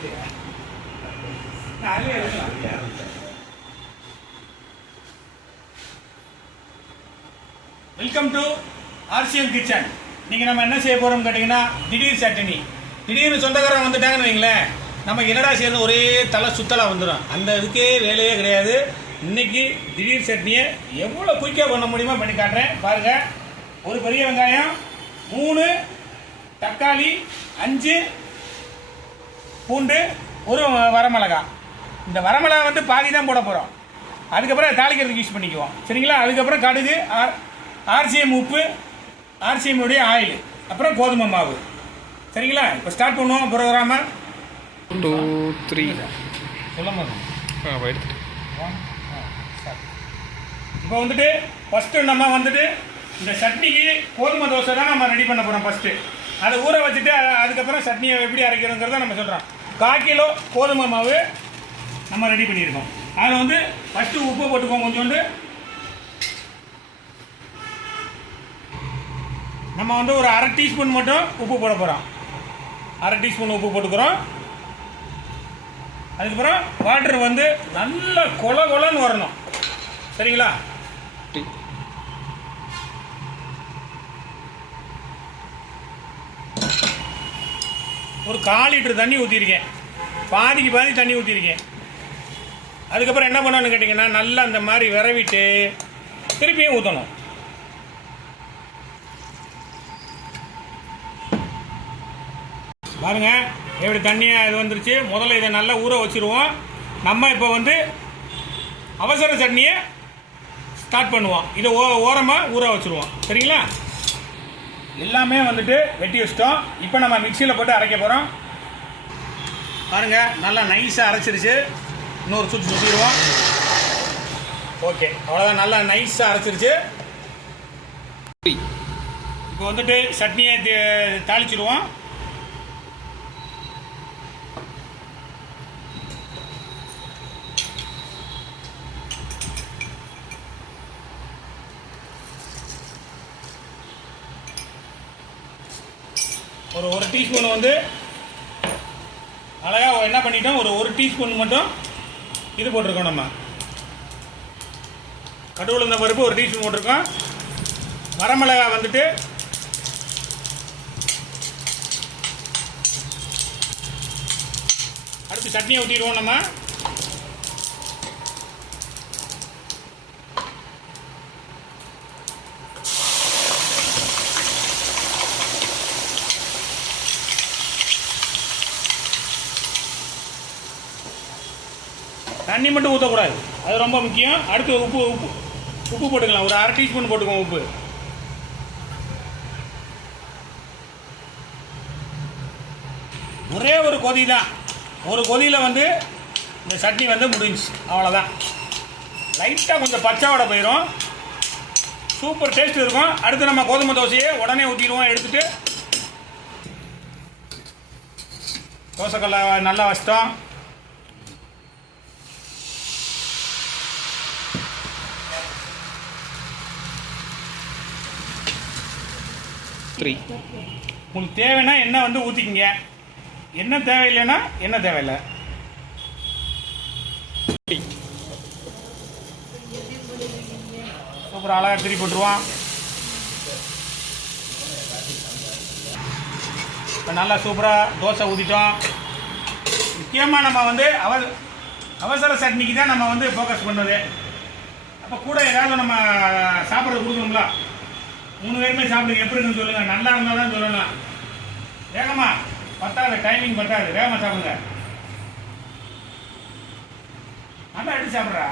Welcome to RCM kitchen. இன்னைக்கு நம்ம என்ன செய்ய போறோம் கேட்டீங்கன்னா, திடீர் சட்னி. திடீர்னு சொந்தக்காரங்க வந்துட்டாங்கன்னு வைங்களேன், நம்ம என்னடா செய்யறது ஒரே தலை சுத்தலாக வந்துடும். அந்த இதுக்கே வேலையே கிடையாது. இன்னைக்கு திடீர் சட்னியை எவ்வளோ குயிக்காக பண்ண முடியுமோ பண்ணி காட்டுறேன் பாருங்க. ஒரு பெரிய வெங்காயம், 3 தக்காளி, 5 பூண்டு, ஒரு வரமிளகா. இந்த வரமிளகா வந்து பாதி தான் போட போகிறோம். அதுக்கப்புறம் தாளிக்கிறதுக்கு யூஸ் பண்ணிக்குவோம், சரிங்களா? அதுக்கப்புறம் கடுகு, ஆர்சிஎம் உப்பு, ஆர்சிஎம் உடைய ஆயில், அப்புறம் கோதுமை மாவு, சரிங்களா? இப்போ ஸ்டார்ட் பண்ணுவோம் ப்ரோக்ராம. 2 3 சொல்லுங்க. எடுத்துட்டு இப்போ வந்துட்டு ஃபஸ்ட்டு நம்ம வந்துட்டு இந்த சட்னிக்கு கோதுமை தோசை தான் நம்ம ரெடி பண்ண போகிறோம். ஃபஸ்ட்டு அதை ஊற வச்சுட்டு அதுக்கப்புறம் சட்னியை எப்படி அரைக்கிறோங்கிறத நம்ம சொல்கிறோம். 1/4 கிலோ கோதுமை மாவு நம்ம ரெடி பண்ணியிருக்கோம். அதில் வந்து ஃபஸ்ட்டு உப்பு போட்டுக்கோங்க. கொஞ்சோண்டு நம்ம வந்து ஒரு 1/2 டீஸ்பூன் மட்டும் உப்பு போட போகிறோம். 1/2 டீஸ்பூன் உப்பு போட்டுக்கிறோம். அதுக்கப்புறம் வாட்டர் வந்து நல்ல கொலன்னு வரணும், சரிங்களா? ஒரு 1/4 லிட்டர் தண்ணி ஊற்றிருக்கேன். பாதிக்கு பாதி தண்ணி ஊற்றிருக்கேன். அதுக்கப்புறம் என்ன பண்ணணும்னு கேட்டிங்கன்னா, நல்லா அந்த மாதிரி விரவிட்டு திருப்பியும் ஊற்றணும். பாருங்க எப்படி தண்ணியாக இது வந்துருச்சு. முதல்ல இதை நல்லா ஊற வச்சுருவோம். நம்ம இப்போ வந்து அவசர சட்னியை ஸ்டார்ட் பண்ணுவோம். இதை ஓரமாக ஊற வச்சுருவோம், சரிங்களா? எல்லாமே வந்துட்டு வெட்டி வச்சிட்டோம். இப்போ நம்ம மிக்சியில் போட்டு அரைக்க போகிறோம். பாருங்கள் நல்லா நைஸாக அரைச்சிருச்சு. இன்னொரு சுற்றி சுற்றிடுவோம். ஓகே, அவ்வளோதான். நல்லா நைஸாக அரைச்சிருச்சு. இப்போ வந்துட்டு சட்னியை தாளிச்சிடுவோம். ஒரு டீஸ்பூன் வந்து அழகாக என்ன பண்ணிட்டோம், ஒரு டீஸ்பூன் மட்டும் இது போட்டிருக்கோம். நம்ம கடுகு உளுந்த பருப்பு 1 டீஸ்பூன் போட்டிருக்கோம். வரமிளகா வந்துட்டு அடுத்து சட்னியை ஊற்றிடுவோம். நம்ம தண்ணி மட்டும் ஊற்றக்கூடாது, அது ரொம்ப முக்கியம். அடுத்து உப்பு போட்டுக்கலாம். ஒரு 1/2 டீஸ்பூன் போட்டுக்கோங்க உப்பு. ஒரே ஒரு கொதி தான். ஒரு கொதியில் வந்து இந்த சட்னி வந்து முடிஞ்சு, அவ்வளோதான். லைட்டாக கொஞ்சம் பச்சை வடை போயிடும், சூப்பர் டேஸ்ட் இருக்கும். அடுத்து நம்ம கோதுமை தோசையை உடனே ஊற்றிடுவோம். எடுத்துகிட்டு தோசைக்கல்லை நல்லா வச்சிட்டோம். உங்களுக்கு தேவைன்னா எண்ணெய் வந்து ஊற்றிக்கிங்க. எண்ணெய் தேவையில்லைன்னா எண்ணெய் தேவையில்லை. சூப்பர் அழகாக திருப்பி போட்டுருவோம். இப்போ நல்லா சூப்பராக தோசை ஊற்றிட்டோம். முக்கியமாக நம்ம வந்து அவசர சட்னிக்கு தான் நம்ம வந்து ஃபோக்கஸ் பண்ணுறது. அப்போ கூட ஏதாவது நம்ம சாப்பிட்றது கொடுக்கணுங்களா? 3 பேருமே சாப்பிடுங்க. எப்படி இருக்குன்னு சொல்லுங்கள். நல்லா இருந்தால் தான் சொல்லணும். வேகமாக பத்தாது, டைமிங் பத்தாது. வேகமாக சாப்பிடுங்க. நல்லா எடுத்து சாப்பிட்றா.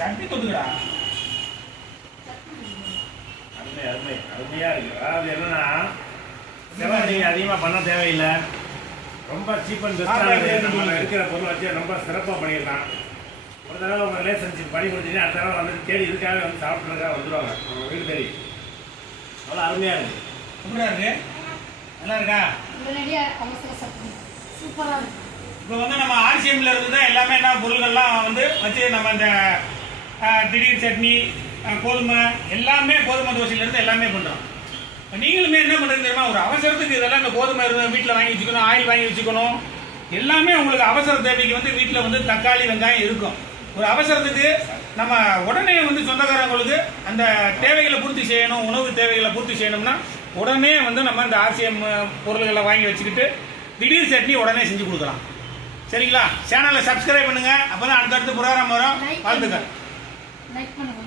சட்னி தொட்டுக்கடா. அருமையாக இருக்குது. அதாவது என்னன்னா, செலவு நீங்கள் அதிகமாக பண்ண தேவையில்லை. ரொம்ப சீப் அண்ட் பெஸ்ட்டாக நம்ம இருக்கிற பொருள் வச்சு ரொம்ப சிறப்பாக பண்ணிடலாம். ஒரு தடவை உங்கள் ரிலேஷன்ஷிப் பண்ணி கொடுத்தீங்கன்னா அடுத்த தடவை வந்து தேடி இதுக்காக வந்து சாப்பிட்றதுக்காக வந்துடுவாங்க அவங்க வீடு தேடி. அவ்வளோ அருமையாக இருக்குது. சூப்பராக இருக்கு. நல்லா இருக்கா? சூப்பராக இருக்கு. இப்போ வந்து நம்ம ஆர்சிஎம்ல இருந்து தான் எல்லாமே என்ன பொருள்கள்லாம் வந்து வச்சு நம்ம இந்த திடீர் சட்னி, கோதுமை எல்லாமே கோதுமை தோசையிலேருந்து எல்லாமே பண்ணுறோம். நீங்களுமே என்ன பண்ணுறது தெரியுமா, ஒரு அவசரத்துக்கு இதெல்லாம் இந்த கோதுமை வீட்டில் வாங்கி வச்சுக்கணும், ஆயில் வாங்கி வச்சுக்கணும். எல்லாமே உங்களுக்கு அவசர தேவைக்கு வந்து வீட்டில் வந்து தக்காளி வெங்காயம் இருக்கும். ஒரு அவசரத்துக்கு நம்ம உடனே வந்து சொந்தக்காரங்களுக்கு அந்த தேவைகளை பூர்த்தி செய்யணும், உணவு தேவைகளை பூர்த்தி செய்யணும்னா உடனே வந்து நம்ம இந்த ஆர்சிஎம் பொருள்களை வாங்கி வச்சுக்கிட்டு திடீர் சட்னி உடனே செஞ்சு கொடுக்கலாம். சரிங்களா? சேனலை சப்ஸ்கிரைப் பண்ணுங்க, அப்பதான் அடுத்தடுத்து ப்ரோக்ராம் வரும். வாழ்த்துக்கள். லைக் பண்ணுங்க.